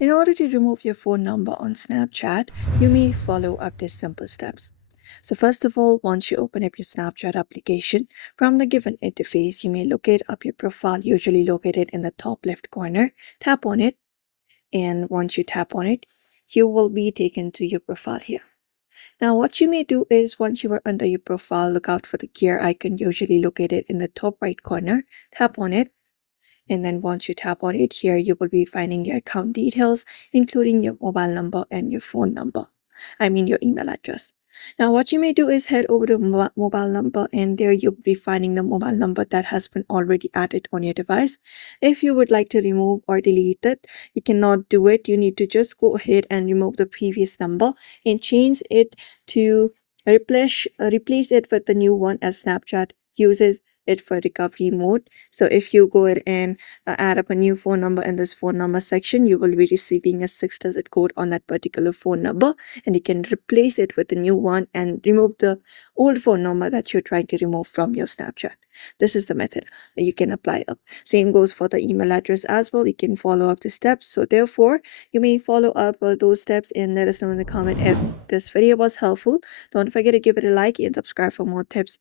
In order to remove your phone number on Snapchat, you may follow up these simple steps. So first of all, once you open up your Snapchat application, from the given interface, you may locate up your profile, usually located in the top left corner. Tap on it, and once you tap on it, you will be taken to your profile here. Now, what you may do is once you are under your profile, look out for the gear icon, usually located in the top right corner. Tap on it. And then once you tap on it here, you will be finding your account details, including your mobile number and your phone number. Your email address. Now, what you may do is head over to mobile number, and there you'll be finding the mobile number that has been already added on your device. If you would like to remove or delete it, you cannot do it. You need to just go ahead and remove the previous number and change it to replace it with the new one, as Snapchat uses it for recovery mode. So if you go ahead and add up a new phone number in this phone number section, you will be receiving a 6-digit code on that particular phone number, and you can replace it with a new one and remove the old phone number that you're trying to remove from your Snapchat. This is the method that you can apply up. Same goes for the email address as well. You can follow up the steps. So therefore, you may follow up those steps and let us know in the comment if this video was helpful. Don't forget to give it a like and subscribe for more tips.